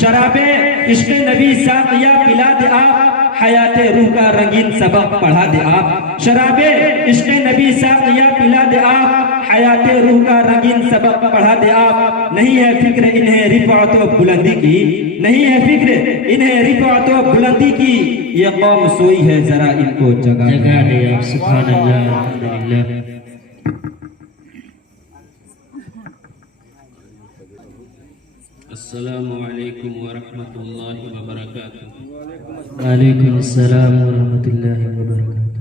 شراب عشق نبی ساقیہ پلا دے آپ، حیات روح کا رنگین سبق پڑھا دے آپ۔ شراب عشق نبی ساقیہ پلا دے آپ، حیات روح کا رنگین سبق پڑھا دے آپ۔ نہیں ہے فکر انہیں رفعت و بلندی کی، نہیں ہے فکر انہیں رفعت و بلندی کی، یہ قوم سوئی ہے ذرا ان کو جگا دے آپ۔ سبحان اللہ، الحمدللہ۔ السلام علیکم ورحمۃ اللہ وبرکاتہ۔ وعلیکم السلام ورحمۃ اللہ وبرکاتہ۔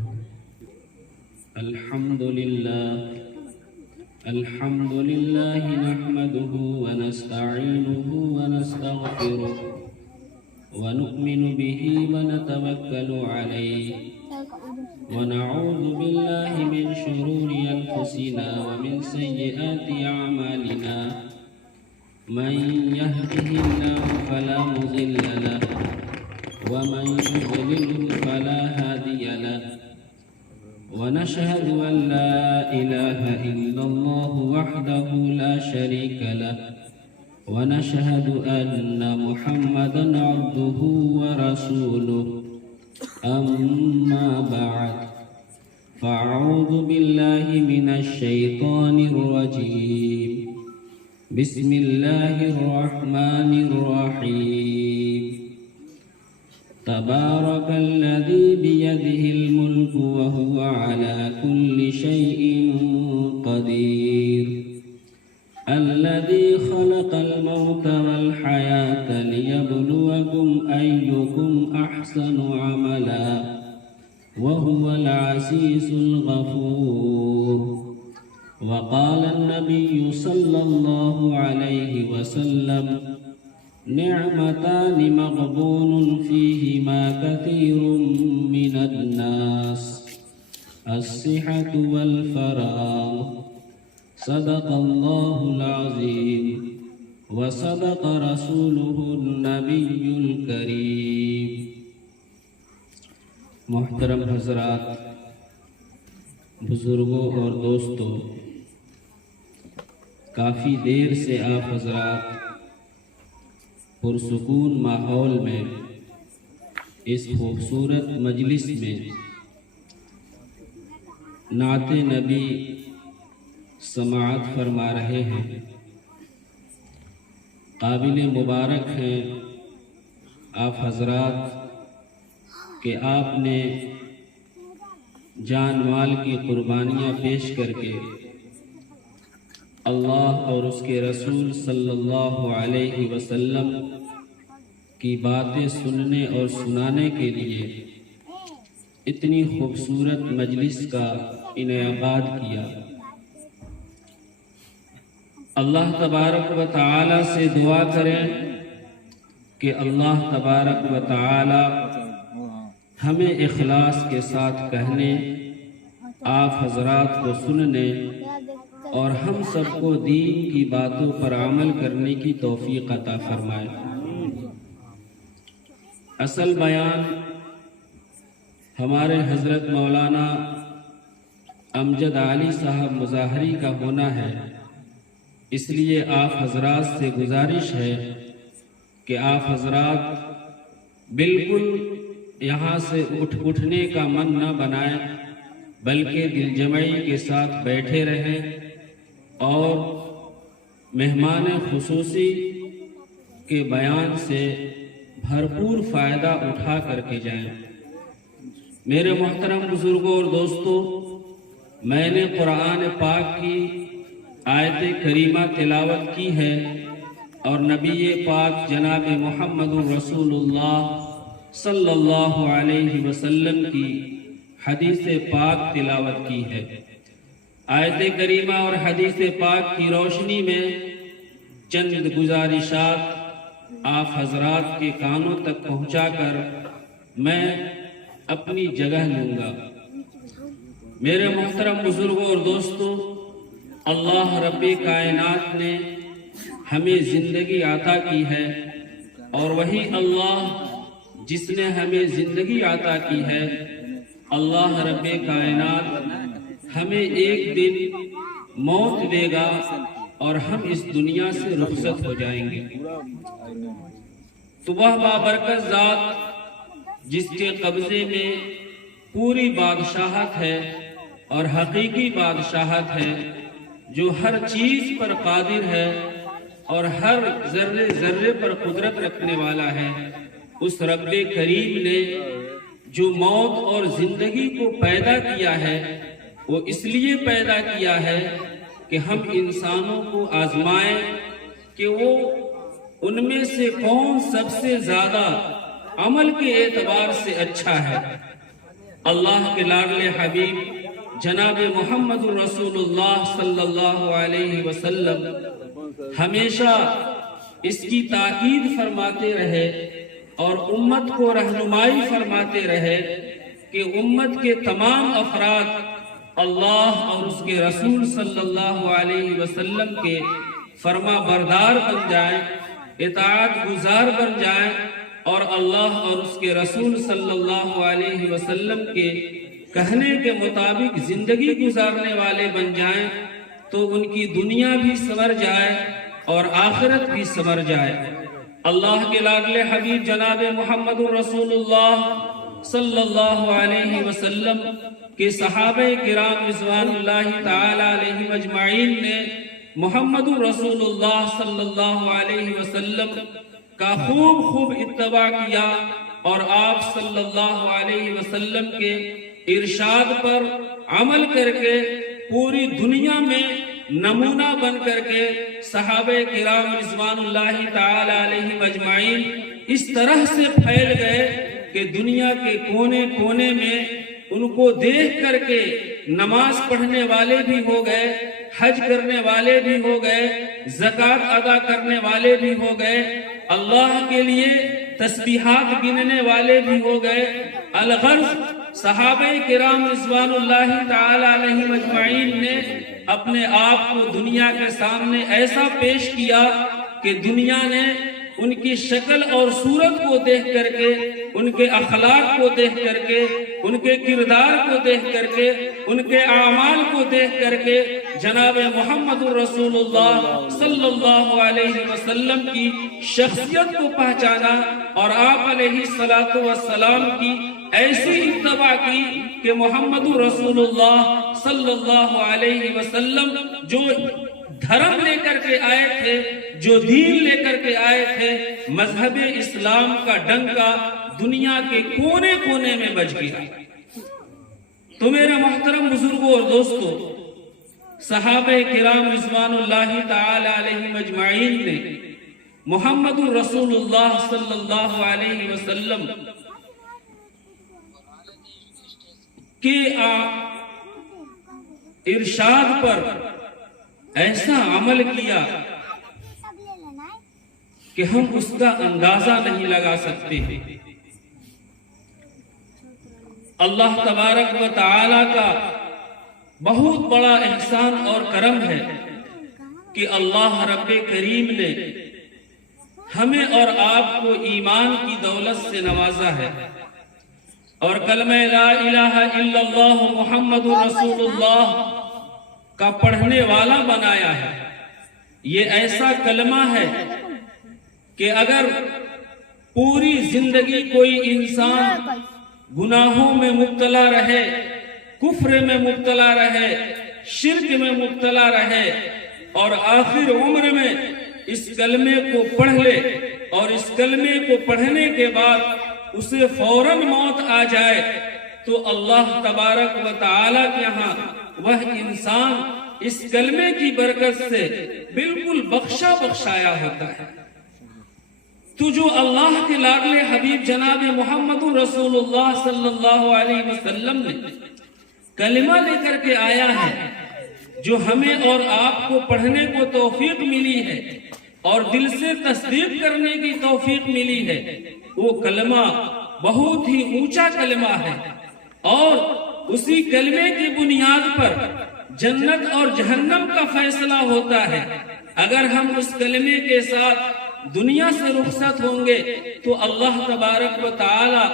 الحمد للہ نحمده ونستعینه ونستغفره ونؤمن به ونتوکل علیہ ونعوذ باللہ من شرور انفسنا ومن سیئات اعمالنا، من يهده الله فلا مضل له ومن يضلل فلا هادي له، ونشهد أن لا إله إلا الله وحده لا شريك له، ونشهد أن محمدا عبده ورسوله، أما بعد، فأعوذ بالله من الشيطان الرجيم، بسم اللہ الرحمن الرحیم، تبارک الذی بیدہ الملک وہو علی کل شیء قدیر، الذی خلق الموت والحیاة لیبلوکم ایکم احسن عملا وہو العزیز الغفور۔ وقال النبي صلى الله عليه وسلم: نعمتان مغبون فيهما كثير من الناس، الصحة والفراغ، صدق الله العظيم وصدق رسوله النبي الكريم۔ محترم حضرات، بزرگوں اور دوستوں، کافی دیر سے آپ حضرات پرسکون ماحول میں اس خوبصورت مجلس میں نعت نبی سماعت فرما رہے ہیں۔ قابل مبارک ہیں آپ حضرات کہ آپ نے جان مال کی قربانیاں پیش کر کے اللہ اور اس کے رسول صلی اللہ علیہ وسلم کی باتیں سننے اور سنانے کے لیے اتنی خوبصورت مجلس کا انعقاد کیا۔ اللہ تبارک و تعالی سے دعا کریں کہ اللہ تبارک و تعالی ہمیں اخلاص کے ساتھ کہنے، آپ حضرات کو سننے اور ہم سب کو دین کی باتوں پر عمل کرنے کی توفیق عطا فرمائے۔ اصل بیان ہمارے حضرت مولانا امجد علی صاحب مظاہری کا ہونا ہے، اس لیے آپ حضرات سے گزارش ہے کہ آپ حضرات بالکل یہاں سے اٹھنے کا من نہ بنائیں، بلکہ دل جمعی کے ساتھ بیٹھے رہیں اور مہمان خصوصی کے بیان سے بھرپور فائدہ اٹھا کر کے جائیں۔ میرے محترم بزرگوں اور دوستوں، میں نے قرآن پاک کی آیت کریمہ تلاوت کی ہے اور نبی پاک جناب محمد رسول اللہ صلی اللہ علیہ وسلم کی حدیث پاک تلاوت کی ہے۔ آیت کریمہ اور حدیث پاک کی روشنی میں چند گزارشات آپ حضرات کے کانوں تک پہنچا کر میں اپنی جگہ لوں گا۔ میرے محترم بزرگوں اور دوستوں، اللہ رب کائنات نے ہمیں زندگی عطا کی ہے، اور وہی اللہ جس نے ہمیں زندگی عطا کی ہے، اللہ رب کائنات ہمیں ایک دن موت دے گا اور ہم اس دنیا سے رخصت ہو جائیں گے۔ تو وہ بابرکت ذات جس کے قبضے میں پوری بادشاہت ہے اور حقیقی بادشاہت ہے، جو ہر چیز پر قادر ہے اور ہر ذرے ذرے پر قدرت رکھنے والا ہے، اس رب کریم نے جو موت اور زندگی کو پیدا کیا ہے، وہ اس لیے پیدا کیا ہے کہ ہم انسانوں کو آزمائیں کہ وہ ان میں سے کون سب سے زیادہ عمل کے اعتبار سے اچھا ہے۔ اللہ کے لاڈلے حبیب جناب محمد رسول اللہ صلی اللہ علیہ وسلم ہمیشہ اس کی تاکید فرماتے رہے اور امت کو رہنمائی فرماتے رہے کہ امت کے تمام افراد اللہ اور اس کے رسول صلی اللہ علیہ وسلم کے فرما بردار بن جائیں، اطاعت گزار بن جائیں اور اللہ اور اس کے رسول صلی اللہ علیہ وسلم کے کہنے کے مطابق زندگی گزارنے والے بن جائیں، تو ان کی دنیا بھی سنور جائے اور آخرت بھی سنور جائے۔ اللہ کے لاڈلے حبیب جناب محمد رسول اللہ صلی اللہ علیہ وسلم کے صحابہ کرام رضوان اللہ تعالی علیہم اجمعین نے محمد رسول اللہ صلی اللہ علیہ وسلم کا خوب اتباع کیا اور آپ صلی اللہ علیہ وسلم کے ارشاد پر عمل کر کے پوری دنیا میں نمونہ بن کر کے صحابہ کرام رضوان اللہ تعالی علیہم اجمعین اس طرح سے پھیل گئے کہ دنیا کے کونے کونے میں ان کو دیکھ کر کے نماز پڑھنے والے بھی ہو گئے، حج کرنے والے بھی ہو گئے، زکوٰۃ ادا کرنے والے بھی ہو گئے، اللہ کے لیے تسبیحات گننے والے بھی ہو گئے۔ الغرض صحابہ کرام رضوان اللہ تعالی علیہم اجمعین نے اپنے آپ کو دنیا کے سامنے ایسا پیش کیا کہ دنیا نے ان کی شکل اور صورت کو دیکھ کر کے، ان کے اخلاق کو دیکھ کر کے، ان کے کردار کو دیکھ کر کے، ان کے اعمال کو دیکھ کر کے جناب محمد رسول اللہ صلی اللہ علیہ وسلم کی شخصیت کو پہچانا اور آپ علیہ السلام کی ایسی اتباع کی کہ محمد رسول اللہ صلی اللہ علیہ وسلم جو دھرم لے کر کے آئے تھے، جو دین لے کر کے آئے تھے، مذہب اسلام کا ڈنکا دنیا کے کونے کونے میں بج گیا۔ تو میرے محترم بزرگوں اور دوستوں، صحابہ کرام رضوان اللہ تعالی علیہم اجمعین نے محمد رسول اللہ صلی اللہ علیہ وسلم کے ارشاد پر ایسا عمل کیا کہ ہم اس کا اندازہ نہیں لگا سکتے ہیں۔ اللہ تبارک و تعالی کا بہت بڑا احسان اور کرم ہے کہ اللہ رب کریم نے ہمیں اور آپ کو ایمان کی دولت سے نوازا ہے اور کلمہ لا الہ الا اللہ محمد رسول اللہ کا پڑھنے والا بنایا ہے۔ یہ ایسا کلمہ ہے کہ اگر پوری زندگی کوئی انسان گناہوں میں مبتلا رہے، کفر میں مبتلا رہے، شرک میں مبتلا رہے اور آخر عمر میں اس کلمے کو پڑھ لے اور اس کلمے کو پڑھنے کے بعد اسے فوراً موت آ جائے، تو اللہ تبارک و تعالی کے ہاں وہ انسان اس کلمے کی برکت سے بالکل بخشایا ہوتا ہے۔ تو جو اللہ کے لاڈلے حبیب جناب محمد رسول اللہ صلی اللہ علیہ وسلم نے کلمہ لے کر کے آیا ہے، جو ہمیں اور آپ کو پڑھنے کو توفیق ملی ہے اور دل سے تصدیق کرنے کی توفیق ملی ہے، وہ کلمہ بہت ہی اونچا کلمہ ہے اور اسی کلمے کی بنیاد پر جنت اور جہنم کا فیصلہ ہوتا ہے۔ اگر ہم اس کلمے کے ساتھ دنیا سے رخصت ہوں گے تو اللہ تبارک و تعالی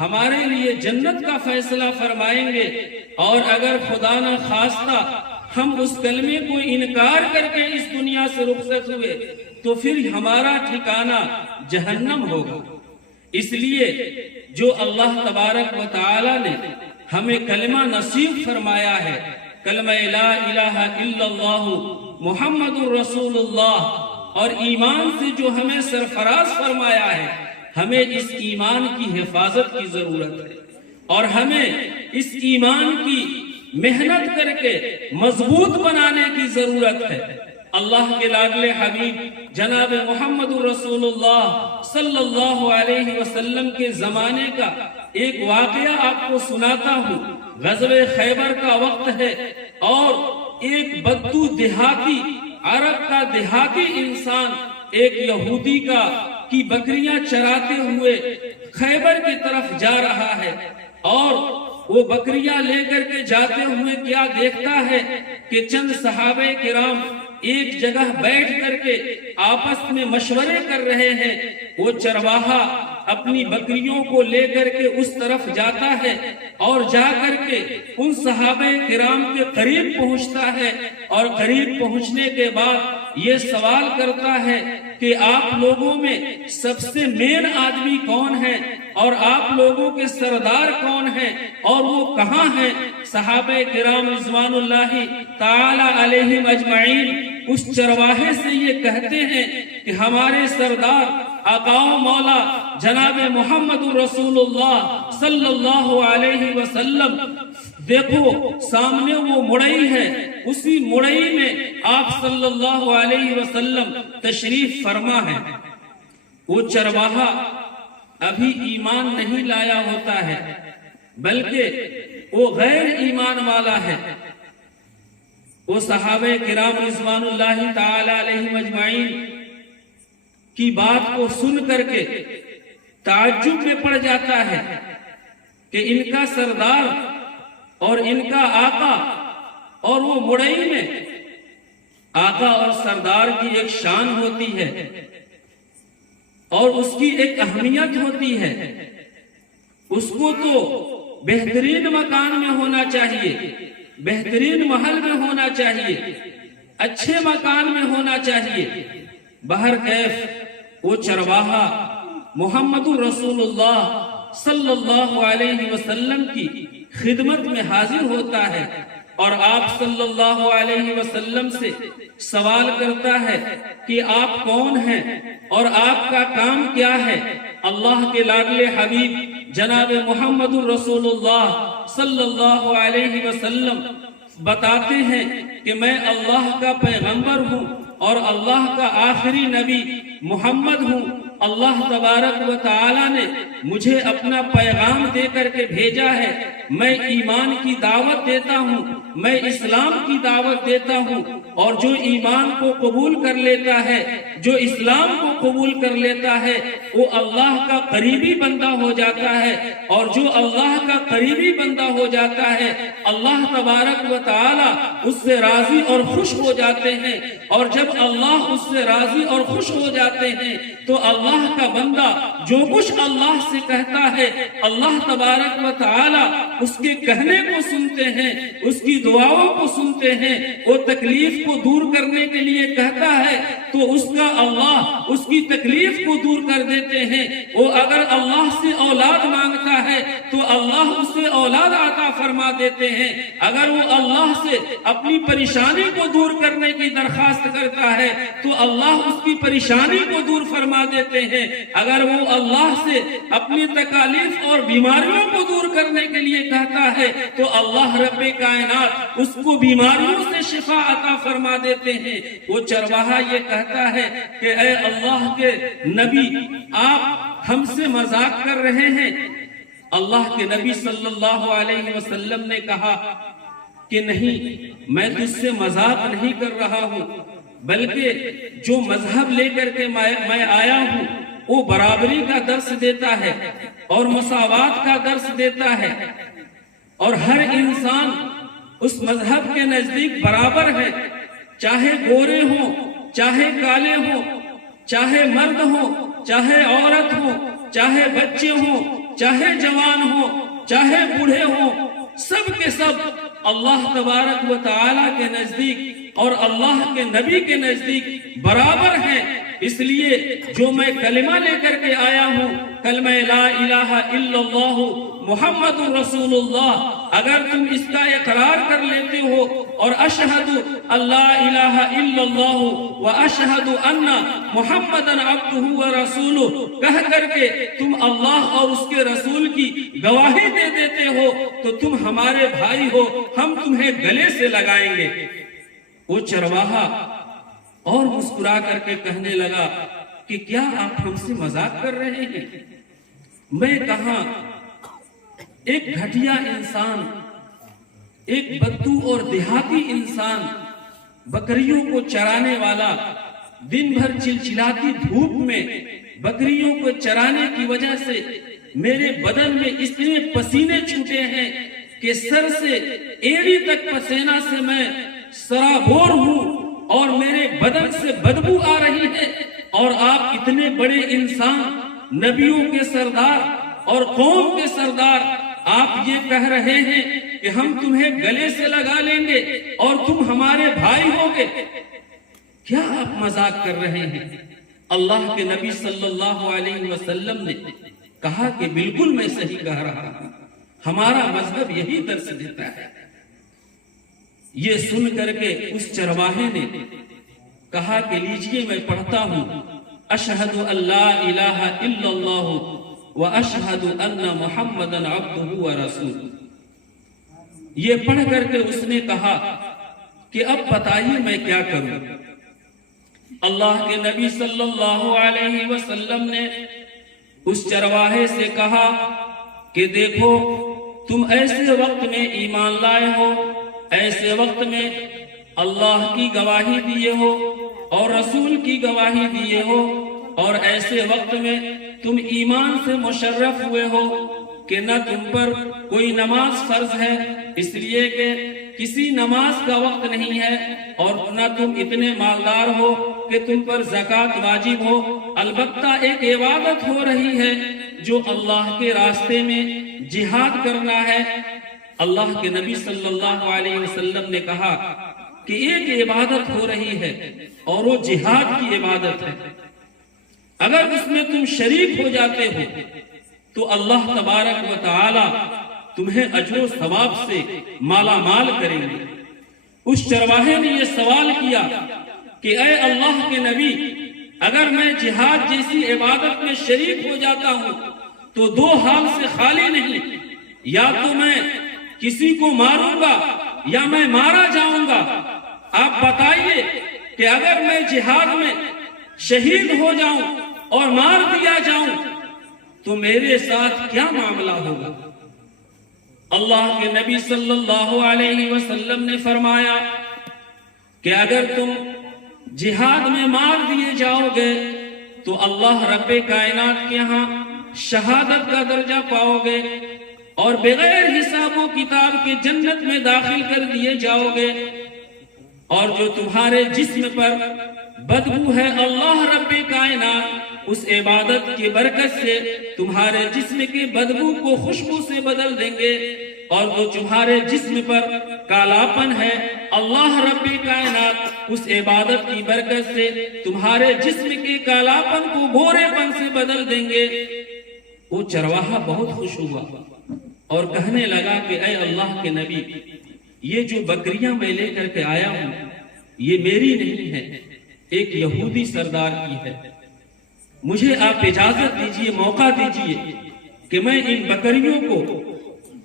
ہمارے لیے جنت کا فیصلہ فرمائیں گے، اور اگر خدا نہ خواستہ ہم اس کلمے کو انکار کر کے اس دنیا سے رخصت ہوئے تو پھر ہمارا ٹھکانہ جہنم ہوگا۔ اس لیے جو اللہ تبارک و تعالی نے ہمیں کلمہ نصیب فرمایا ہے، کلمہ لا الہ الا اللہ محمد الرسول اللہ، اور ایمان سے جو ہمیں سرفراز فرمایا ہے، ہمیں اس ایمان کی حفاظت کی ضرورت ہے، اور ہمیں اس ایمان کی محنت کر کے مضبوط بنانے کی ضرورت ہے۔ اللہ کے لاڈلے حبیب جناب محمد الرسول اللہ صلی اللہ علیہ وسلم کے زمانے کا ایک واقعہ آپ کو سناتا ہوں۔ غزوہ خیبر کا وقت ہے، اور ایک بدو دیہاتی، عرب کا دیہاتی انسان ایک یہودی کی بکریاں چراتے ہوئے خیبر کی طرف جا رہا ہے، اور وہ بکریاں لے کر کے جاتے ہوئے کیا دیکھتا ہے کہ چند صحابہ کرام ایک جگہ بیٹھ کر کے آپس میں مشورے کر رہے ہیں۔ وہ چرواہا اپنی بکریوں کو لے کر کے اس طرف جاتا ہے، اور جا کر کے ان صحابہ کرام کے قریب پہنچتا ہے، اور قریب پہنچنے کے بعد یہ سوال کرتا ہے کہ آپ لوگوں میں سب سے مین آدمی کون ہے، اور آپ لوگوں کے سردار کون ہیں، اور وہ کہاں ہیں؟ صحابہ کرام رضوان اللہ تعالی علیہم اجمعین اس چرواہے سے یہ کہتے ہیں کہ ہمارے سردار آقا و مولا جناب محمد رسول اللہ صلی اللہ علیہ وسلم، دیکھو سامنے وہ مڑئی ہے، اسی مڑئی میں آپ صلی اللہ علیہ وسلم تشریف فرما ہے۔ وہ چرواہا ابھی ایمان نہیں لایا ہوتا ہے، بلکہ وہ غیر ایمان والا ہے۔ وہ صحابہ کرام رضوان اللہ تعالی علیہم اجمعین کی بات کو سن کر کے تعجب میں پڑ جاتا ہے کہ ان کا سردار اور ان کا آقا، اور وہ مڑئی میں آقا اور سردار کی ایک شان ہوتی ہے، اور اس کی ایک اہمیت ہوتی ہے۔ اس کو تو بہترین مکان میں ہونا چاہیے، بہترین محل میں ہونا چاہیے، اچھے مکان میں ہونا چاہیے۔ بہرکیف وہ چرواہا محمد رسول اللہ صلی اللہ علیہ وسلم کی خدمت میں حاضر ہوتا ہے، اور آپ صلی اللہ علیہ وسلم سے سوال کرتا ہے کہ آپ کون ہیں اور آپ کا کام کیا ہے۔ اللہ کے لاڈلے حبیب جناب محمد رسول اللہ صلی اللہ علیہ وسلم بتاتے ہیں کہ میں اللہ کا پیغمبر ہوں اور اللہ کا آخری نبی محمد ہوں۔ اللہ تبارک و تعالی نے مجھے اپنا پیغام دے کر کے بھیجا ہے۔ میں ایمان کی دعوت دیتا ہوں، میں اسلام کی دعوت دیتا ہوں، اور جو ایمان کو قبول کر لیتا ہے، جو اسلام کو قبول کر لیتا ہے، وہ اللہ کا قریبی بندہ ہو جاتا ہے، اور جو اللہ کا قریبی بندہ ہو جاتا ہے اللہ تبارک و تعالی اس سے راضی اور خوش ہو جاتے ہیں، اور جب اللہ اس سے راضی اور خوش ہو جاتے ہیں تو اللہ کا بندہ جو کچھ اللہ سے کہتا ہے اللہ تبارک و تعالی اس کے کہنے کو سنتے ہیں، اس کی دعاؤں کو سنتے ہیں۔ وہ تکلیف کو دور کرنے کے لیے کہتا ہے تو اس کا اللہ اس کی تکلیف کو دور کر دیتے ہیں۔ وہ اگر اللہ سے اولاد مانگتا ہے تو اللہ اسے اولاد عطا فرما دیتے ہیں۔ اگر وہ اللہ سے اپنی پریشانی کو دور کرنے کی درخواست کرتا ہے تو اللہ اس کی پریشانی کو دور فرما دیتے ہیں۔ اگر وہ اللہ سے اپنی تکالیف اور بیماریوں کو دور کرنے کے لیے کہتا ہے تو اللہ رب کائنات اس کو بیماریوں سے شفا عطا فرما دیتے ہیں۔ وہ چرواہا یہ کہتا ہے کہ اے اللہ کے نبی، آپ ہم سے مذاق کر رہے ہیں۔ اللہ کے نبی صلی اللہ علیہ وسلم نے کہا کہ نہیں، میں تجھ سے مذاق نہیں کر رہا ہوں، بلکہ جو مذہب لے کر کے میں آیا ہوں وہ برابری کا درس دیتا ہے اور مساوات کا درس دیتا ہے، اور ہر انسان اس مذہب کے نزدیک برابر ہے، چاہے گورے ہوں، چاہے کالے ہوں، چاہے مرد ہوں، چاہے عورت ہوں، چاہے بچے ہوں، چاہے جوان ہوں، چاہے بوڑھے ہوں، سب کے سب اللہ تبارک و تعالی کے نزدیک اور اللہ کے نبی کے نزدیک برابر ہیں۔ اس لیے جو میں کلمہ لے کر کے آیا ہوں، کلمہ لا الہ الا اللہ محمد رسول اللہ، اگر تم اس کا اقرار کر لیتے ہو اور اشہد اللہ الہ الا اللہ و اشہد ان محمد عبدہ و رسولہ کہہ کر کے تم اللہ اور اس کے رسول کی گواہی دے دیتے ہو تو تم ہمارے بھائی ہو، ہم تمہیں گلے سے لگائیں گے۔ وہ چرواہا اور مسکرا کر کے کہنے لگا کہ کیا آپ ہم سے مذاق کر رہے ہیں؟ میں کہاں ایک گھٹیا انسان، ایک بدو اور دیہاتی انسان، بکریوں کو چرانے والا، دن بھر چلچلاتی دھوپ میں بکریوں کو چرانے کی وجہ سے میرے بدن میں اتنے پسینے چھوٹے ہیں کہ سر سے ایڑی تک پسینہ سے میں سرابور ہوں اور میرے بدن سے بدبو آ رہی ہے، اور آپ اتنے بڑے انسان، نبیوں کے سردار اور قوم کے سردار، آپ یہ کہہ رہے ہیں کہ ہم تمہیں گلے سے لگا لیں گے اور تم ہمارے بھائی ہوگے؟ کیا آپ مذاق کر رہے ہیں؟ اللہ کے نبی صلی اللہ علیہ وسلم نے کہا کہ بالکل میں صحیح کہہ رہا ہوں، ہمارا مذہب یہی درس دیتا ہے۔ یہ سن کر کے اس چرواہے نے کہا کہ لیجئے میں پڑھتا ہوں، اشہد ان لا الہ الا اللہ و اشہد ان محمد عبدہ و رسولہ۔ یہ پڑھ کر کے اس نے کہا کہ اب بتائیے میں کیا کروں؟ اللہ کے نبی صلی اللہ علیہ وسلم نے اس چرواہے سے کہا کہ دیکھو، تم ایسے وقت میں ایمان لائے ہو، ایسے وقت میں اللہ کی گواہی دیے ہو اور رسول کی گواہی دیے ہو، اور ایسے وقت میں تم ایمان سے مشرف ہوئے ہو کہ نہ تم پر کوئی نماز فرض ہے اس لیے کہ کسی نماز کا وقت نہیں ہے، اور نہ تم اتنے مالدار ہو کہ تم پر زکوٰۃ واجب ہو، البتہ ایک عبادت ہو رہی ہے جو اللہ کے راستے میں جہاد کرنا ہے۔ اللہ کے نبی صلی اللہ علیہ وسلم نے کہا کہ ایک عبادت ہو رہی ہے اور وہ جہاد کی عبادت ہے، اگر اس میں تم شریک ہو جاتے ہو تو اللہ تبارک و تعالی تمہیں اجر و ثواب سے مالا مال کریں گے۔ اس چرواہے نے یہ سوال کیا کہ اے اللہ کے نبی، اگر میں جہاد جیسی عبادت میں شریک ہو جاتا ہوں تو دو حال سے خالی نہیں، یا تو میں کسی کو ماروں گا یا میں مارا جاؤں گا، آپ بتائیے کہ اگر میں جہاد میں شہید ہو جاؤں اور مار دیا جاؤں تو میرے ساتھ کیا معاملہ ہوگا؟ اللہ کے نبی صلی اللہ علیہ وسلم نے فرمایا کہ اگر تم جہاد میں مار دیے جاؤ گے تو اللہ رب کائنات کے ہاں شہادت کا درجہ پاؤ گے اور بغیر حساب و کتاب کے جنت میں داخل کر دیے جاؤ گے، اور جو تمہارے جسم پر بدبو ہے اللہ رب کائنات اس عبادت کی برکت سے تمہارے جسم کی بدبو کو خوشبو سے بدل دیں گے، اور جو تمہارے جسم پر کالاپن ہے اللہ رب کائنات اس عبادت کی برکت سے تمہارے جسم کے کالاپن کو گورے پن سے بدل دیں گے۔ وہ چرواہا بہت خوش ہوا اور کہنے لگا کہ اے اللہ کے نبی، یہ جو بکریاں میں لے کر کے آیا ہوں یہ میری نہیں ہے، ایک یہودی سردار کی ہے، مجھے آپ اجازت دیجئے، موقع دیجئے کہ میں ان بکریوں کو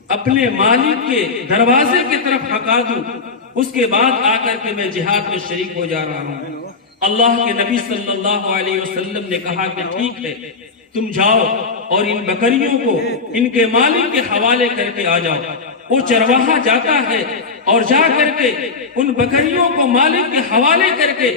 اپنے مالک کے دروازے کی طرف ہکا دوں، اس کے بعد آ کر کے میں جہاد میں شریک ہو جا رہا ہوں۔ اللہ کے نبی صلی اللہ علیہ وسلم نے کہا کہ ٹھیک ہے، تم جاؤ اور ان بکریوں کو ان کے مالک کے حوالے کر کے آ جاؤ۔ وہ چرواہا جاتا ہے اور جا کر کے ان بکریوں کو مالک کے حوالے کر کے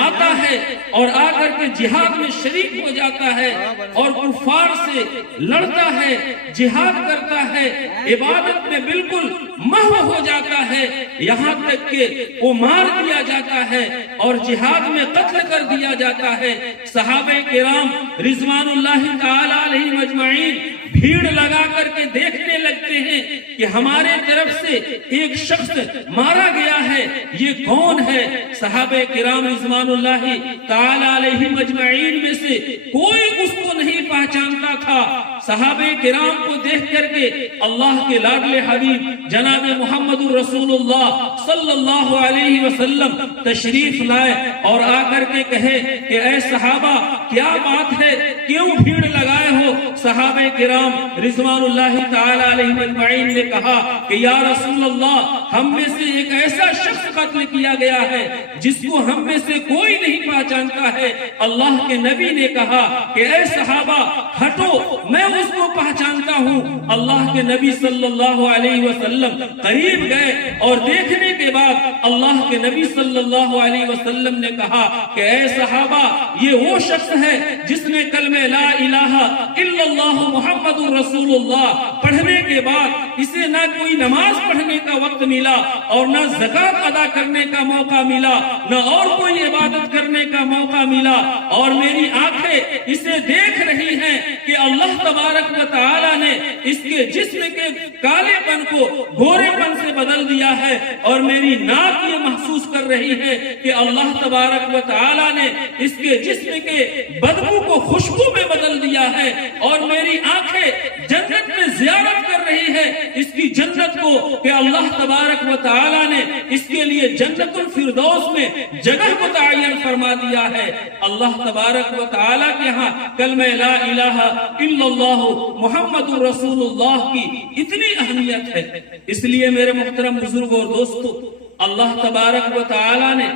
آتا ہے اور آ کر کے جہاد میں شریک ہو جاتا ہے اور کفار سے لڑتا ہے، جہاد کرتا ہے، عبادت میں بالکل محو ہو جاتا ہے، یہاں تک کہ وہ مار دیا جاتا ہے اور جہاد میں قتل کر دیا جاتا ہے۔ صحابہ کرام رضوان اللہ تعالی علیہم اجمعین بھیڑ لگا کر کے دیکھنے لگتے ہیں کہ ہمارے طرف سے ایک شخص مارا گیا ہے، یہ کون ہے؟ صحابہ کرام رضوان اللہ تعالی علیہم اجمعین میں سے کوئی اس کو نہیں پہچانتا تھا۔ صحابہ کرام کو دیکھ کر کے اللہ کے لاڈلے حبیب جناب محمد رسول اللہ صلی اللہ علیہ وسلم تشریف لائے اور آ کر کے کہے کہ اے صحابہ کیا بات ہے، کیوں بھیڑ لگائے ہو؟ صحابہ کرام رضوان اللہ تعالی علیہم اجمعین نے کہا کہ یا رسول اللہ، ہم میں سے ایک ایسا شخص قتل کیا گیا ہے جس کو ہم میں سے کوئی نہیں پہچانتا ہے۔ اللہ کے نبی نے کہا کہ اے صحابہ ہٹو، میں اس کو پہچانتا ہوں۔ اللہ کے نبی صلی اللہ علیہ وسلم قریب گئے اور دیکھنے کے بعد اللہ کے نبی صلی اللہ علیہ وسلم نے کہا کہ اے صحابہ، یہ وہ شخص ہے جس نے کلمہ لا الہ الا اللہ محمد رسول اللہ پڑھنے کے بعد اسے نہ کوئی نماز پڑھنے کا وقت ملا اور نہ زکات ادا کرنے کا موقع ملا، نہ اور کوئی عبادت کرنے کا موقع ملا، اور میری آنکھیں اسے دیکھ رہی ہیں کہ اللہ تبارک و تعالی نے اس کے جسم کے کالے پن کو گورے پن سے بدل دیا ہے، اور میری ناک یہ محسوس کر رہی ہے کہ اللہ تبارک و تعالی نے اس کے جسم کے بدبو کو خوشبو میں بدل دیا ہے، اور میری آنکھیں جنت میں زیارت کر رہی ہے اس کی جنت کو کہ اللہ تبارک و تعالی نے اس کے لیے جنت الفردوس میں جگہ متعین فرما دیا ہے۔ اللہ تبارک و تعالی کے ہاں کلمہ لا الہ الا اللہ محمد رسول اللہ کی اتنی اہمیت ہے۔ اس لیے میرے محترم بزرگوں اور دوستو، اللہ تبارک و تعالی نے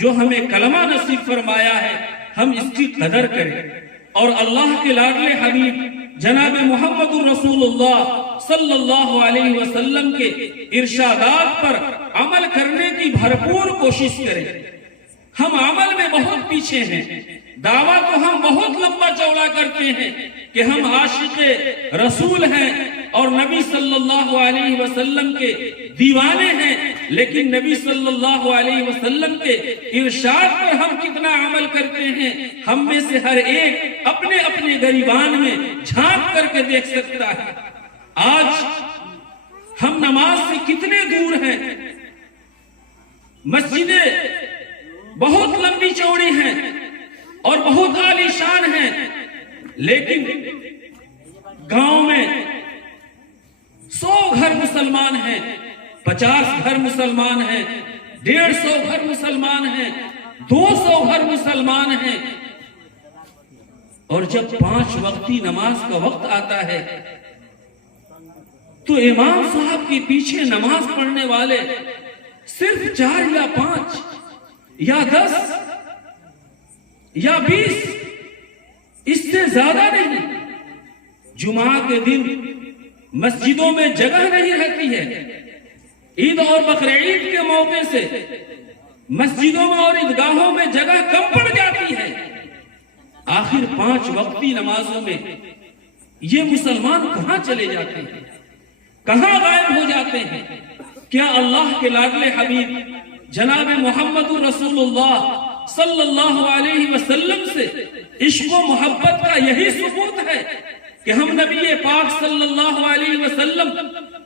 جو ہمیں کلمہ نصیب فرمایا ہے، ہم اس کی قدر کریں اور اللہ کے لاڈلے حبیب جناب محمد رسول اللہ صلی اللہ علیہ وسلم کے ارشادات پر عمل کرنے کی بھرپور کوشش کریں۔ ہم عمل میں بہت پیچھے ہیں، دعویٰ تو ہم بہت لمبا چوڑا کرتے ہیں کہ ہم عاشق رسول ہیں اور نبی صلی اللہ علیہ وسلم کے دیوانے ہیں، لیکن نبی صلی اللہ علیہ وسلم کے ارشاد پر ہم کتنا عمل کرتے ہیں، ہم میں سے ہر ایک اپنے اپنے گریبان میں جھانک کر کے دیکھ سکتا ہے۔ آج ہم نماز سے کتنے دور ہیں، مسجدیں بہت لمبی چوڑی ہیں اور بہت عالی شان ہیں، لیکن گاؤں میں 100 گھر مسلمان ہیں، 50 گھر مسلمان ہیں، 150 گھر مسلمان ہیں، 200 گھر مسلمان ہیں، اور جب 5 وقتی نماز کا وقت آتا ہے تو امام صاحب کے پیچھے نماز پڑھنے والے صرف 4 یا 5 یا 10 یا 20، اس سے زیادہ نہیں۔ جمعہ کے دن مسجدوں میں جگہ نہیں رہتی ہے، عید اور بقرعید کے موقع سے مسجدوں میں اور عیدگاہوں میں جگہ کم پڑ جاتی ہے۔ آخر 5 وقتی نمازوں میں یہ مسلمان کہاں چلے جاتے ہیں، کہاں غائب ہو جاتے ہیں؟ کیا اللہ کے لاڈلے حبیب جناب محمد رسول اللہ صلی اللہ علیہ وسلم سے عشق و محبت کا یہی ثبوت ہے کہ ہم نبی پاک صلی اللہ علیہ وسلم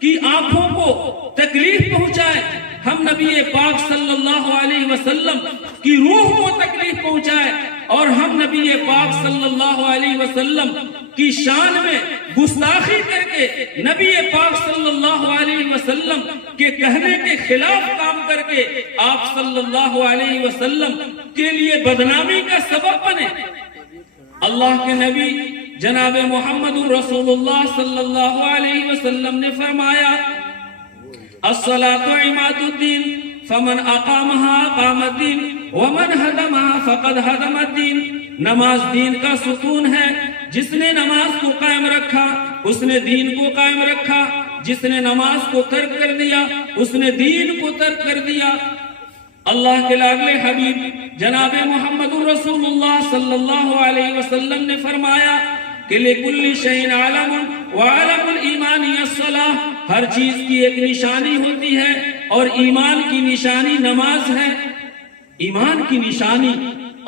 کی آنکھوں کو تکلیف پہنچائے، ہم نبی پاک صلی اللہ علیہ وسلم کی روح کو تکلیف پہنچائے، اور ہم نبی پاک صلی اللہ علیہ وسلم کی شان میں گستاخی کر کے نبی پاک صلی اللہ علیہ وسلم کے کہنے کے خلاف کام کر کے آپ صلی اللہ علیہ وسلم کے لیے بدنامی کا سبب بنے؟ اللہ کے نبی جناب محمد رسول اللہ صلی اللہ علیہ وسلم نے فرمایا الصلاة عماد الدین فمن اقامها اقام الدین ومن هدمها فقد هدم الدین۔ نماز دین کا ستون ہے، جس نے نماز کو قائم رکھا اس نے دین کو قائم رکھا، جس نے نماز کو ترک کر دیا اس نے دین کو ترک کر دیا۔ اللہ کے لاڈلے حبیب جناب محمد رسول اللہ صلی اللہ علیہ وسلم نے فرمایا کہ لِكُلِّ شَيْءٍ عَلَمٌ وَعَلَمُ الْإِيمَانِ الصَّلَاةُ، ہر چیز کی ایک نشانی ہوتی ہے اور ایمان کی نشانی نماز ہے۔ ایمان کی نشانی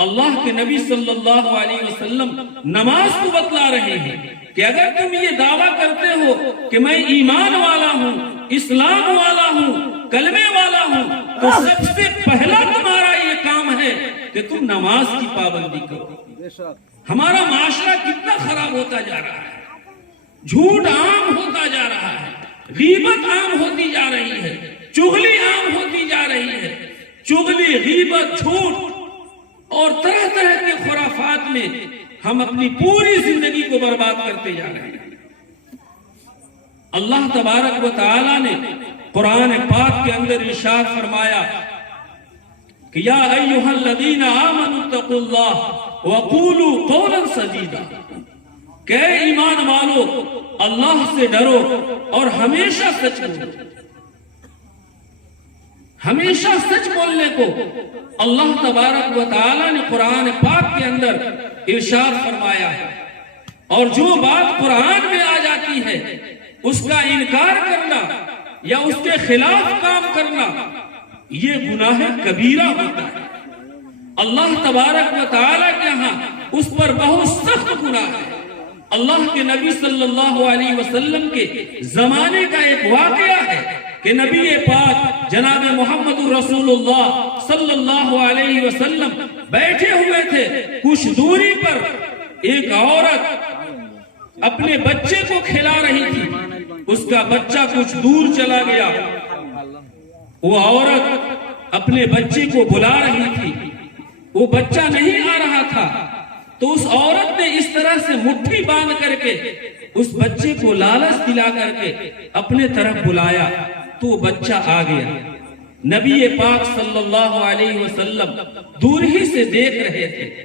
اللہ کے نبی صلی اللہ علیہ وسلم نماز کو بتلا رہے ہیں۔ کہ اگر تم یہ دعویٰ کرتے ہو کہ میں ایمان والا ہوں، اسلام والا ہوں، کلمے والا ہوں، تو سب سے پہلا تمہارا یہ کام ہے کہ تم نماز کی پابندی کرو۔ ہمارا معاشرہ کتنا خراب ہوتا جا رہا ہے، جھوٹ عام ہوتا جا رہا ہے، غیبت عام ہوتی جا رہی ہے، چغلی عام ہوتی جا رہی ہے۔ چغلی، غیبت، جھوٹ اور طرح طرح کے خرافات میں ہم اپنی پوری زندگی کو برباد کرتے جا رہے ہیں۔ اللہ تبارک و تعالی نے قرآن پاک کے اندر ارشاد فرمایا کہ یا ایھا الذین آمنوا اتقوا اللہ وقولوا قولا سدیدا، کہ اے ایمان والو اللہ سے ڈرو اور ہمیشہ سچ بولو۔ ہمیشہ سچ بولنے کو اللہ تبارک و تعالی نے قرآن پاک کے اندر ارشاد فرمایا ہے، اور جو بات قرآن میں آ جاتی ہے اس کا انکار کرنا یا اس کے خلاف کام کرنا یہ گناہ کبیرہ ہوتا ہے۔ اللہ تبارک و تعالی کے ہاں اس پر بہت سخت گناہ ہے۔ اللہ کے نبی صلی اللہ علیہ وسلم کے زمانے کا ایک واقعہ ہے کہ نبی پاک جناب محمد رسول اللہ صلی اللہ علیہ وسلم بیٹھے ہوئے تھے، کچھ دوری پر ایک عورت اپنے بچے کو کھلا رہی تھی، اس کا بچہ کچھ دور چلا گیا، وہ عورت اپنے بچے کو بلا رہی تھی، وہ بچہ نہیں آ رہا تھا، تو اس عورت نے اس طرح سے مٹھی باندھ کر کے اس بچے کو لالچ دلا کر کے اپنے طرف بلایا، تو وہ بچہ آ گیا۔ نبی پاک صلی اللہ علیہ وسلم دور ہی سے دیکھ رہے تھے۔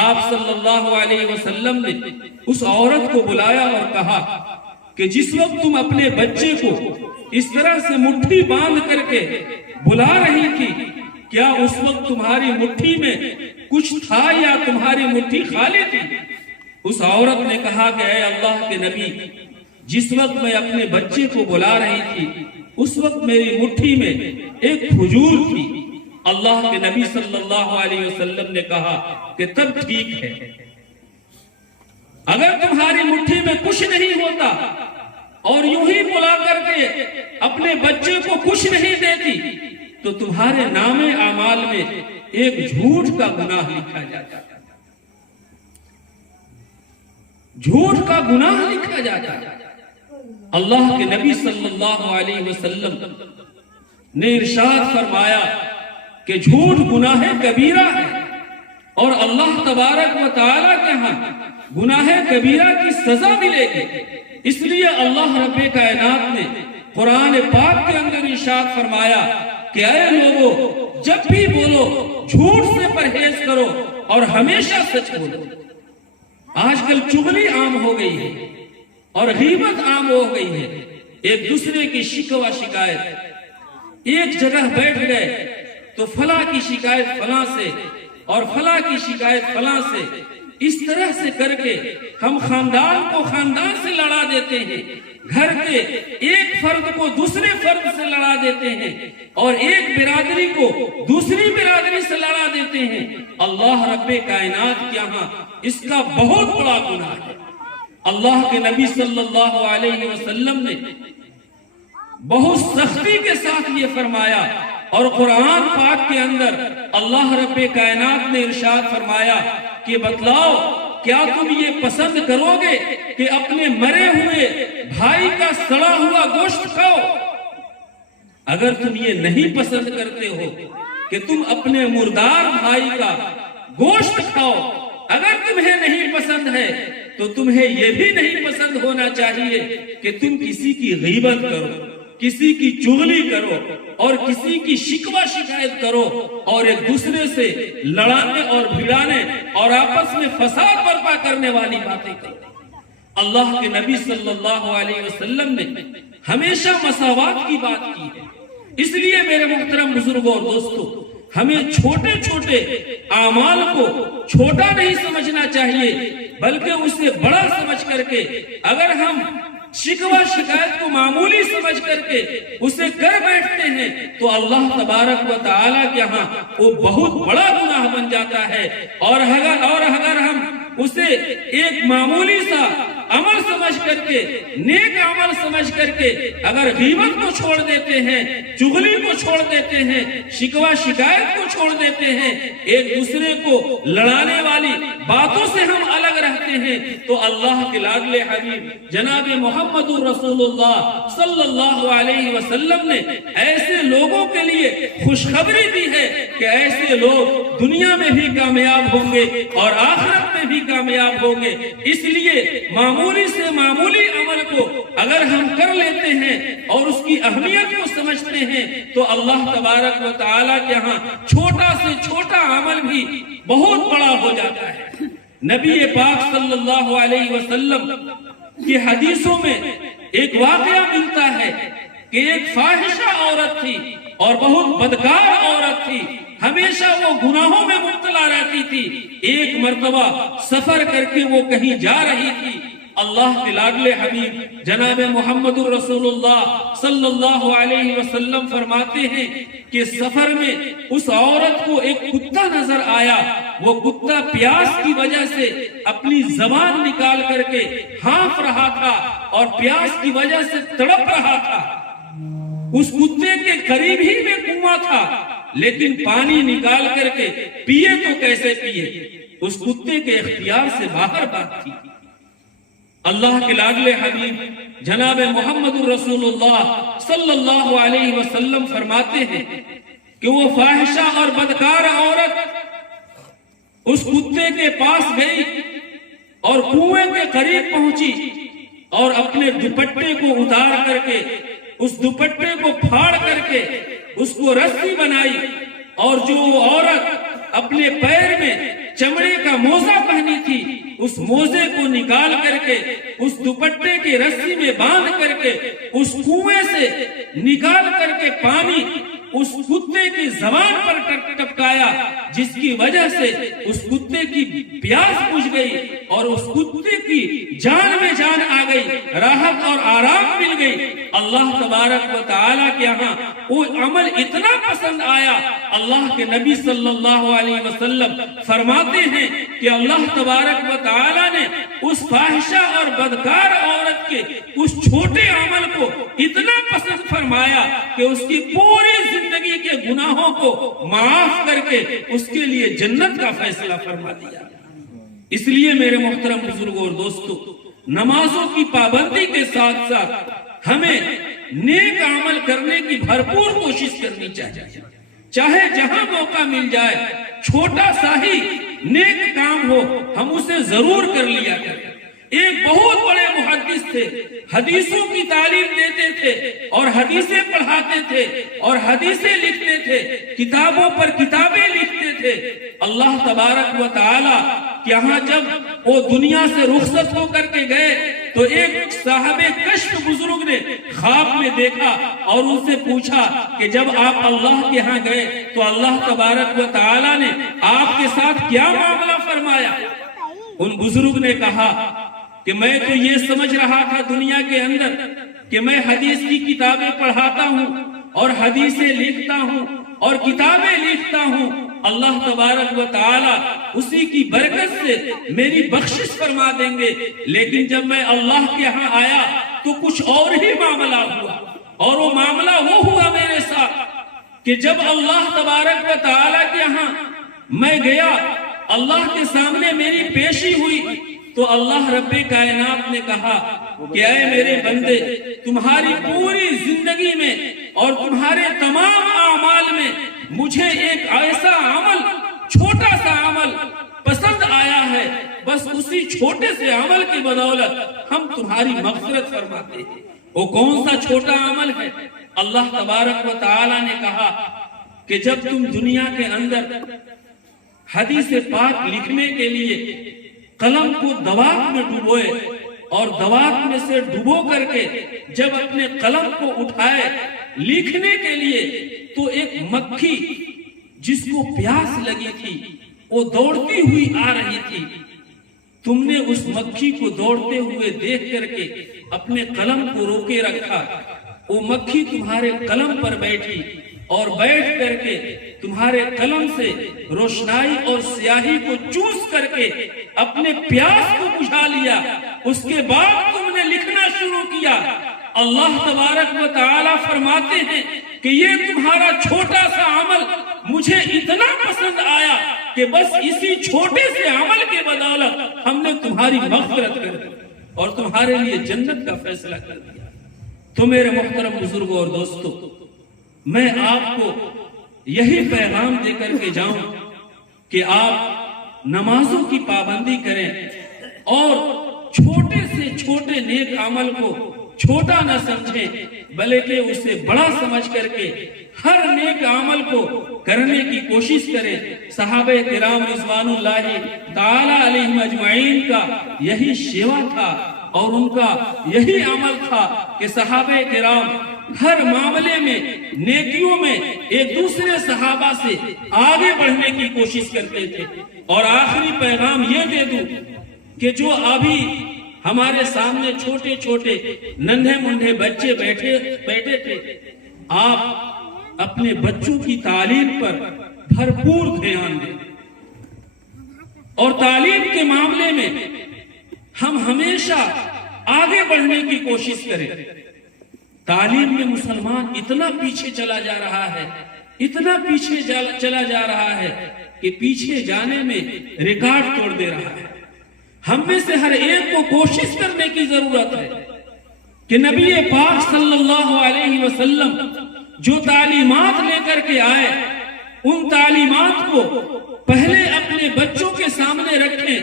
آپ صلی اللہ علیہ وسلم نے اس عورت کو بلایا اور کہا کہ جس وقت تم اپنے بچے کو اس طرح سے مٹھی باندھ کر کے بلا رہی تھی، کیا اس وقت تمہاری مٹھی میں کچھ تھا یا تمہاری مٹھی خالی تھی؟ اس عورت نے کہا کہ اے اللہ کے نبی، جس وقت میں اپنے بچے کو بلا رہی تھی اس وقت میری مٹھی میں ایک کھجور تھی۔ اللہ کے نبی صلی اللہ علیہ وسلم نے کہا کہ تب ٹھیک ہے، اگر تمہاری مٹھی میں کچھ نہیں ہوتا اور یوں ہی بلا کر کے اپنے بچے کو کچھ نہیں دیتی تو تمہارے نام اعمال میں ایک جھوٹ کا گناہ لکھا جاتا، جھوٹ کا گناہ لکھا جاتا۔ اللہ کے نبی صلی اللہ علیہ وسلم نے ارشاد فرمایا کہ جھوٹ گناہ کبیرہ ہے، اور اللہ تبارک و تعالی کے ہاں گناہ کبیرہ کی سزا ملے گی۔ اس لیے اللہ رب کائنات نے قرآن پاک کے اندر ارشاد فرمایا کہ اے لوگو، جب بھی بولو جھوٹ سے پرہیز کرو اور ہمیشہ سچ بولو۔ آج کل چغلی عام ہو گئی ہے اور غیبت عام ہو گئی ہے، ایک دوسرے کی شکوہ شکایت، ایک جگہ بیٹھ گئے تو فلاں کی شکایت فلاں سے اور فلاں کی شکایت فلاں سے، اس طرح سے کر کے ہم خاندان کو خاندان سے لڑا دیتے ہیں، گھر کے ایک فرد کو دوسرے فرد سے لڑا دیتے ہیں، اور ایک برادری کو دوسری برادری سے لڑا دیتے ہیں۔ اللہ رب کائنات کے یہاں اس کا بہت بڑا گناہ ہے۔ اللہ کے نبی صلی اللہ علیہ وسلم نے بہت سختی کے ساتھ یہ فرمایا، اور قرآن پاک کے اندر اللہ رب کائنات نے ارشاد فرمایا کہ بتلاؤ کیا تم یہ پسند کرو گے کہ اپنے مرے ہوئے بھائی کا سڑا ہوا گوشت کھاؤ؟ اگر تم یہ نہیں پسند کرتے ہو کہ تم اپنے مردار بھائی کا گوشت کھاؤ، اگر تمہیں نہیں پسند ہے تو تمہیں یہ بھی نہیں پسند ہونا چاہیے کہ تم کسی کی غیبت کرو، کسی کی چغلی کرو اور کسی کی شکوہ شکایت کرو اور ایک دوسرے سے لڑانے اور بھڑانے اور آپس میں فساد برپا کرنے والی باتیں کرو۔ اللہ کے نبی صلی اللہ علیہ وسلم نے ہمیشہ مساوات کی بات کی ہے۔ اس لیے میرے محترم بزرگوں اور دوستوں، ہمیں چھوٹے چھوٹے اعمال کو چھوٹا نہیں سمجھنا چاہیے، بلکہ اسے بڑا سمجھ کر کے اگر ہم شکوہ شکایت کو معمولی سمجھ کر کے اسے کر بیٹھتے ہیں تو اللہ تبارک و تعالیٰ کے ہاں وہ بہت بڑا گناہ بن جاتا ہے، اور اگر ہم اسے ایک معمولی سا عمل سمجھ کر کے, نیک عمل سمجھ کر کے اگر غیبت کو چھوڑ دیتے ہیں, چغلی کو چھوڑ دیتے ہیں, شکوہ شکایت کو چھوڑ دیتے ہیں, ایک دوسرے کو لڑانے والی باتوں سے ہم الگ رہتے ہیں, تو اللہ کے لاڈلے حبیب جناب محمد رسول اللہ صلی اللہ علیہ وسلم نے ایسے لوگوں کے لیے خوشخبری دی ہے کہ ایسے لوگ دنیا میں بھی کامیاب ہوں گے اور آخرت میں بھی کامیاب ہوں گے. اس لیے معمولی سے معمولی عمل کو اگر ہم کر لیتے ہیں اور اس کی اہمیت کو سمجھتے ہیں تو اللہ تبارک و تعالیٰ کے ہاں چھوٹا سے چھوٹا عمل بھی بہت بڑا ہو جاتا ہے. نبی پاک صلی اللہ علیہ وسلم کی حدیثوں میں ایک واقعہ ملتا ہے کہ ایک فاحشہ عورت تھی اور بہت بدکار عورت تھی, ہمیشہ وہ گناہوں میں مبتلا رہتی تھی. ایک مرتبہ سفر کر کے وہ کہیں جا رہی تھی. اللہ کے لاڈلے حبیب جناب محمد رسول اللہ صلی اللہ علیہ وسلم فرماتے ہیں کہ سفر میں اس عورت کو ایک کتا نظر آیا. وہ کتا پیاس کی وجہ سے اپنی زبان نکال کر کے ہانف رہا تھا اور پیاس کی وجہ سے تڑپ رہا تھا. اس کتے کے قریب ہی میں کنواں تھا, لیکن پانی نکال کر کے پیے تو کیسے پیے, اس کتے کے اختیار سے باہر بات تھی. اللہ کے لاڈلے حبیب جناب محمد رسول اللہ صلی اللہ علیہ وسلم فرماتے ہیں کہ وہ فاحشہ اور بدکار عورت اس کتے کے پاس گئی اور کنویں کے قریب پہنچی اور اپنے دوپٹے کو اتار کر کے, اس دوپٹے کو پھاڑ کر کے اس کو رسی بنائی, اور جو عورت اپنے پیر میں چمڑے کا موزہ پہنی تھی اس موزے کو نکال کر کے اس دوپٹے کی رسی میں باندھ کر کے اس کنویں سے نکال کر کے پانی اس کتے کی زبان پر ٹپکایا, جس کی وجہ سے اس کتے کی پیاس بجھ گئی اور اس کتے کی جان میں جان آ گئی, راحت اور آرام مل گئی. اللہ تبارک و تعالیٰ کے یہاں وہ عمل اتنا پسند آیا, اللہ کے نبی صلی اللہ علیہ وسلم فرماتے ہیں کہ اللہ تبارک و تعالیٰ نے اس فاحشہ اور بدکار عورت کے اس چھوٹے عمل کو اتنا پسند فرمایا کہ اس کی پوری زندگی کے گناہوں کو معاف کر کے اس کے لیے جنت کا فیصلہ فرما دیا. اس لیے میرے محترم بزرگوں اور دوستوں, نمازوں کی پابندی کے ساتھ ساتھ ہمیں نیک عمل کرنے کی بھرپور کوشش کرنی چاہیے. چاہے جہاں موقع مل جائے, چھوٹا سا ہی نیک کام ہو, ہم اسے ضرور کر لیا کریں. ایک بہت بڑے محدث تھے, حدیثوں کی تعلیم دیتے تھے اور حدیثیں پڑھاتے تھے اور حدیثیں لکھتے تھے, کتابوں پر کتابیں لکھتے تھے. اللہ تبارک و تعالی کہ یہاں جب وہ دنیا سے رخصت ہو کر کے گئے تو ایک صاحب کشف بزرگ نے خواب میں دیکھا اور ان سے پوچھا کہ جب آپ اللہ کے ہاں گئے تو اللہ تبارک و تعالی نے آپ کے ساتھ کیا معاملہ فرمایا. ان بزرگ نے کہا کہ میں تو یہ سمجھ رہا تھا دنیا کے اندر کہ میں حدیث کی کتابیں پڑھاتا ہوں اور حدیثیں لکھتا ہوں اور کتابیں لکھتا ہوں, اللہ تبارک و تعالی اسی کی برکت سے میری بخشش فرما دیں گے. لیکن جب میں اللہ کے ہاں آیا تو کچھ اور ہی معاملہ ہوا, اور وہ معاملہ وہ ہوا میرے ساتھ کہ جب اللہ تبارک و تعالی کے ہاں میں گیا, اللہ کے سامنے میری پیشی ہوئی تو اللہ رب کائنات نے کہا کہ اے میرے بندے, تمہاری پوری زندگی میں اور تمہارے تمام اعمال میں مجھے ایک ایسا عمل, چھوٹا سا عمل پسند آیا ہے, بس اسی چھوٹے سے عمل کی بدولت ہم تمہاری مغفرت فرماتے ہیں. وہ کون سا چھوٹا عمل ہے؟ اللہ تبارک و تعالی نے کہا کہ جب تم دنیا کے اندر حدیث پاک لکھنے کے لیے قلم کو دوات میں ڈبوئے اور دوات میں سے ڈبو کر کے جب اپنے قلم کو اٹھائے لکھنے کے لیے تو ایک مکھی جس کو پیاس لگی تھی وہ دوڑتی ہوئی آ رہی تھی. تم نے اس مکھی کو دوڑتے ہوئے دیکھ کر کے اپنے قلم کو روکے رکھا. وہ مکھی تمہارے قلم پر بیٹھی اور بیٹھ کر کے تمہارے قلم سے روشنائی اور سیاہی کو چوس کر کے اپنے پیاس کو بجھا لیا. اس کے بعد تم نے شروع کیا، اللہ تبارک و تعالی فرماتے ہیں کہ یہ تمہارا چھوٹا سا عمل مجھے اتنا پسند آیا کہ بس اسی چھوٹے سے عمل کے بدولت ہم نے تمہاری مغفرت کر دی اور تمہارے لیے جنت کا فیصلہ کر دیا۔ تو میرے محترم بزرگوں اور دوستو، میں آپ کو یہی پیغام دے کر کے جاؤں کہ آپ نمازوں کی پابندی کریں اور چھوٹے سے چھوٹے نیک عمل کو چھوٹا نہ سمجھیں بلکہ اسے بڑا سمجھ کر کے ہر نیک عمل کو کرنے کی کوشش کریں۔ صحابہ کرام رضوان اللہ تعالی علیہم اجمعین کا یہی شیوا تھا اور ان کا یہی عمل تھا کہ صحابہ کرام ہر معاملے میں نیکیوں میں ایک دوسرے صحابہ سے آگے بڑھنے کی کوشش کرتے تھے۔ اور آخری پیغام یہ دے دوں کہ جو ابھی ہمارے سامنے چھوٹے چھوٹے ننھے منڈھے بچے بیٹھے تھے، آپ اپنے بچوں کی تعلیم پر بھرپور دھیان دیں اور تعلیم کے معاملے میں ہم ہمیشہ آگے بڑھنے کی کوشش کریں۔ تعلیم میں مسلمان اتنا پیچھے چلا جا رہا ہے، اتنا پیچھے چلا جا رہا ہے کہ پیچھے جانے میں ریکارڈ توڑ دے رہا ہے۔ ہم میں سے ہر ایک کو کوشش کرنے کی ضرورت ہے کہ نبی پاک صلی اللہ علیہ وسلم جو تعلیمات لے کر کے آئے ان تعلیمات کو پہلے اپنے بچوں کے سامنے رکھیں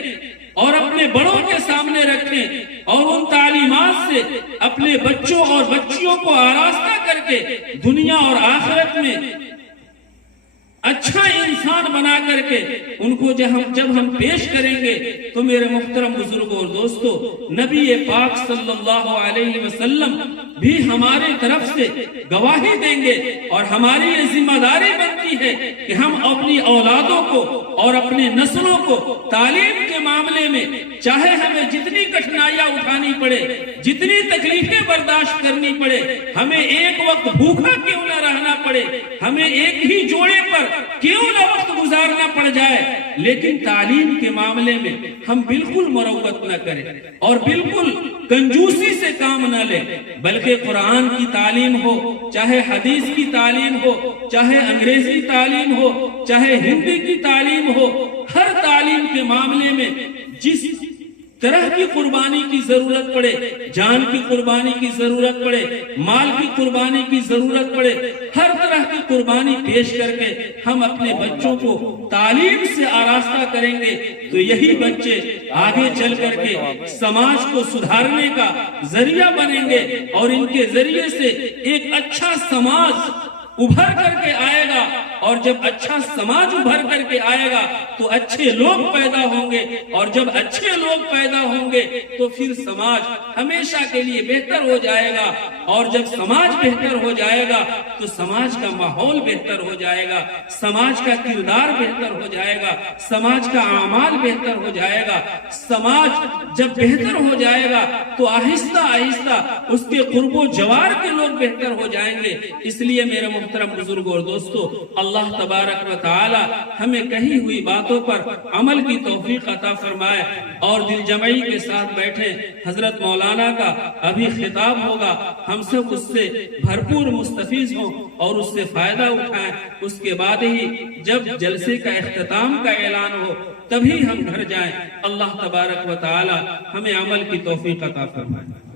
اور اپنے بڑوں کے سامنے رکھیں اور ان تعلیمات سے اپنے بچوں اور بچیوں کو آراستہ کر کے دنیا اور آخرت میں اچھا انسان بنا کر کے ان کو جب ہم پیش کریں گے تو میرے محترم بزرگوں اور دوستو، نبی پاک صلی اللہ علیہ وسلم بھی ہمارے طرف سے گواہی دیں گے اور ہماری یہ ذمہ داری بنتی ہے کہ ہم اپنی اولادوں کو اور اپنے نسلوں کو تعلیم کے معاملے میں چاہے ہمیں جتنی کٹھنائیاں اٹھانی پڑے، جتنی تکلیفیں برداشت کرنی پڑے، ہمیں ایک وقت بھوکا کیوں نہ رہنا پڑے، ہمیں ایک ہی جوڑے پر کیوں نہ وقت گزارنا پڑ جائے، لیکن تعلیم کے معاملے میں ہم بالکل مروت نہ کریں اور بالکل کنجوسی سے کام نہ لیں، بلکہ قرآن کی تعلیم ہو، چاہے حدیث کی تعلیم ہو، چاہے انگریزی تعلیم ہو، چاہے ہندی کی تعلیم ہو، ہر تعلیم کے معاملے میں جس طرح کی قربانی کی ضرورت پڑے، جان کی قربانی کی ضرورت پڑے، مال کی قربانی کی ضرورت پڑے، ہر طرح کی قربانی پیش کر کے ہم اپنے بچوں کو تعلیم سے آراستہ کریں گے تو یہی بچے آگے چل کر کے سماج کو سدھارنے کا ذریعہ بنیں گے اور ان کے ذریعے سے ایک اچھا سماج ابھر کر کے آئے گا، اور جب اچھا سماج ابھر کر کے آئے گا تو اچھے لوگ پیدا ہوں گے، اور جب اچھے لوگ پیدا ہوں گے تو پھر سماج ہمیشہ کے لیے بہتر ہو جائے گا، اور جب سماج بہتر ہو جائے گا تو سماج کا ماحول بہتر ہو جائے گا، سماج کا کردار بہتر ہو جائے گا، سماج کا اعمال بہتر ہو جائے گا۔ سماج جب بہتر ہو جائے گا تو آہستہ آہستہ اس کے قرب و جوار کے لوگ بہتر ہو جائیں گے۔ اس لیے میرے محترم بزرگوں اور دوستو، اللہ تبارک و تعالی ہمیں کہی ہوئی باتوں پر عمل کی توفیق عطا فرمائے، اور دل جمعی کے ساتھ بیٹھے حضرت مولانا کا ابھی خطاب ہوگا، ہم سب اس سے بھرپور مستفیض ہوں اور اس سے فائدہ اٹھائیں۔ اس کے بعد ہی جب جلسے کا اختتام کا اعلان ہو تبھی ہم گھر جائیں۔ اللہ تبارک و تعالی ہمیں عمل کی توفیق عطا فرمائے۔